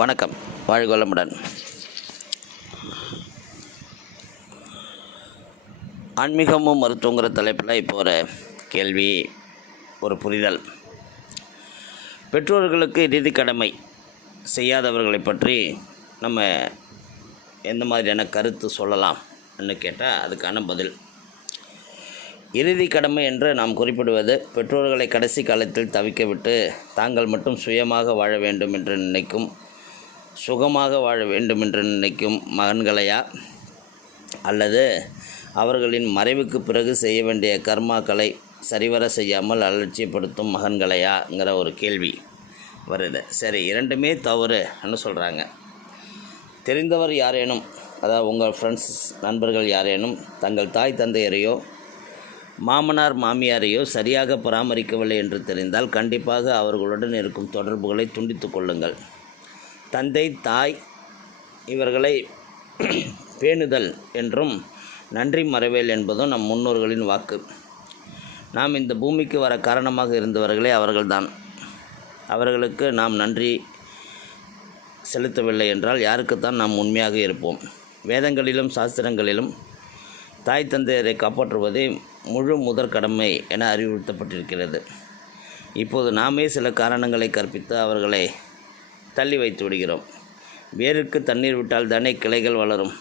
வணக்கம். வாழ்க வளமுடன். ஆன்மீகமும் மருத்துவங்கிற தலைப்பில் இப்போ ஒரு கேள்வி ஒரு புரிதல். பெற்றோர்களுக்கு நிதி கடமை செய்யாதவர்களை பற்றி நம்ம எந்த மாதிரியான கருத்து சொல்லலாம்னு கேட்டால் அதுக்கான பதில். இறுதி கடமை என்று நாம் குறிப்பிடுவது பெற்றோர்களை கடைசி காலத்தில் தவிக்க விட்டு தாங்கள் மட்டும் சுயமாக வாழ வேண்டும் என்று நினைக்கும் சுகமாக வாழ வேண்டும் என்று நினைக்கும் மகன்களையா? அல்லது அவர்களின் மறைவுக்கு பிறகு செய்ய வேண்டிய கர்மாக்களை சரிவர செய்யாமல் அலட்சியப்படுத்தும் மகன்களையாங்கிற ஒரு கேள்வி வருது. சரி இரண்டுமே தவறுன்னு சொல்கிறாங்க தெரிந்தவர் யாரேனும் அதாவது உங்கள் ஃப்ரெண்ட்ஸ் நண்பர்கள் யாரேனும் தங்கள் தாய் தந்தையரையோ மாமனார் மாமியாரையோ சரியாக பராமரிக்கவில்லை என்று தெரிந்தால் கண்டிப்பாக அவர்களுடன் இருக்கும் தொடர்புகளை துண்டித்து கொள்ளுங்கள். தந்தை தாய் இவர்களை பேணுதல் என்றும் நன்றி மறவேல் என்பதும் நம் முன்னோர்களின் வாக்கு. நாம் இந்த பூமிக்கு வர காரணமாக இருந்தவர்களே அவர்கள்தான். அவர்களுக்கு நாம் நன்றி செலுத்தவில்லை என்றால் யாருக்குத்தான் நாம் உண்மையாக இருப்போம்? வேதங்களிலும் சாஸ்திரங்களிலும் தாய் தந்தையரை காப்பாற்றுவதே முழு முதற் கடமை என அறிவுறுத்தப்பட்டிருக்கிறது. இப்போது நாமே சில காரணங்களை கற்பித்து அவர்களை தள்ளி வைத்து விடுகிறோம். வேருக்கு தண்ணீர் விட்டால் தானே கிளைகள் வளரும்.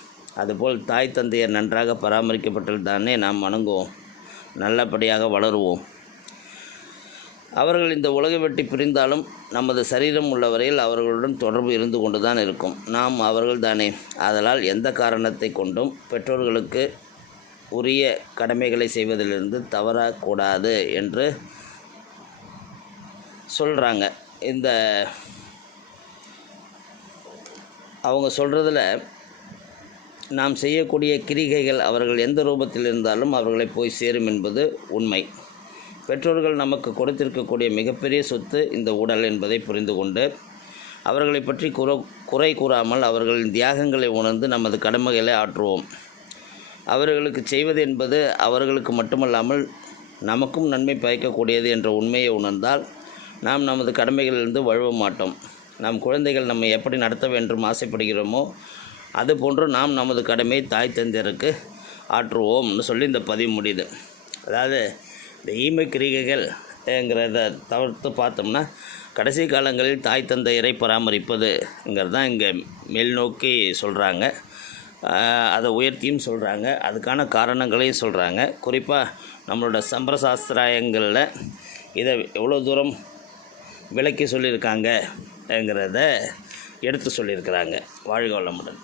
அதுபோல் தாய் தந்தையர் நன்றாக பராமரிக்கப்பட்டால் தானே நாம் வணங்குவோம். நல்லபடியாக வளருவோம். அவர்கள் இந்த உலகை வெட்டி பிரிந்தாலும் நமது சரீரம் உள்ளவரையில் அவர்களுடன் தொடர்பு இருந்து கொண்டு தான் இருக்கும். நாம் அவர்கள் தானே. ஆதலால் எந்த காரணத்தை கொண்டும் பெற்றோர்களுக்கு உரிய கடமைகளை செய்வதிலிருந்து தவறக்கூடாது என்று சொல்கிறாங்க இந்த அவங்க சொல்கிறதுல நாம் செய்யக்கூடிய கிரிகைகள் அவர்கள் எந்த ரூபத்தில் இருந்தாலும் அவர்களை போய் சேரும் என்பது உண்மை. பெற்றோர்கள் நமக்கு கொடுத்திருக்கக்கூடிய மிகப்பெரிய சொத்து இந்த உடல் என்பதை புரிந்து கொண்டு அவர்களை பற்றி குற குறை கூறாமல் அவர்களின் தியாகங்களை உணர்ந்து நமது கடமைகளை ஆற்றுவோம். அவர்களுக்கு செய்வது என்பது அவர்களுக்கு மட்டுமல்லாமல் நமக்கும் நன்மை பயக்கக்கூடியது என்ற உண்மையை உணர்ந்தால் நாம் நமது கடமைகளிலிருந்து வழுவ மாட்டோம். நம் குழந்தைகள் நம்மை எப்படி நடத்த வேண்டும் ஆசைப்படுகிறோமோ அதுபோன்று நாம் நமது கடமை தாய் தந்தையருக்கு ஆற்றுவோம்னு சொல்லி இந்த பதிவு முடியுது. அதாவது இந்த ஈமை கிரிகைகள்ங்கிறத தவிர்த்து பார்த்தோம்னா கடைசி காலங்களில் தாய் தந்தையரை பராமரிப்பதுங்கிறது தான் இங்கே மேல்நோக்கி சொல்கிறாங்க அதை உயர்த்தியும் சொல்கிறாங்க அதுக்கான காரணங்களையும் சொல்கிறாங்க குறிப்பாக நம்மளோட சம்பரசாஸ்திராயங்களில் இதை எவ்வளோ தூரம் விளக்கி சொல்லியிருக்காங்கங்கிறத எடுத்து சொல்லியிருக்கிறாங்க. வாழ்க வளமுடன்.